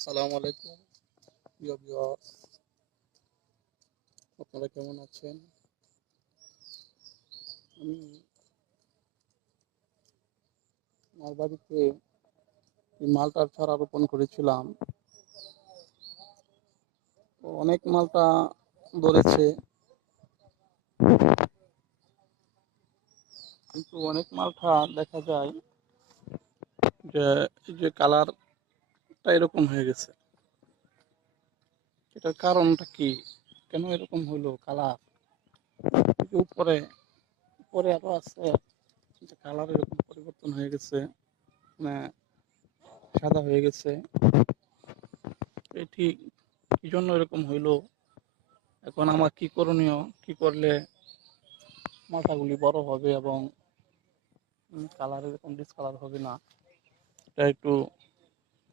আসসালামু আলাইকুম প্রিয় ভিউয়ার্স, আপনারা কেমন আছেন? আমি আমার বাড়িতে এই মালটার চারা রোপণ করেছিলাম। তো অনেক মালটা ধরেছে, কিন্তু অনেক মালটা দেখা যায় যে এই যে কালারটা এরকম হয়ে গেছে। এটার কারণটা কি? কেন এরকম হইলো কালার? উপরে উপরে আরো আছে যে কালার এরকম পরিবর্তন হয়ে গেছে, মানে সাদা হয়ে গেছে। এটি কি জন্য এরকম হইলো? এখন আমার কি করণীয়? কি করলে মাথাগুলি বড় হবে এবং কালার এরকম ডিসকালার হবে না, এটা একটু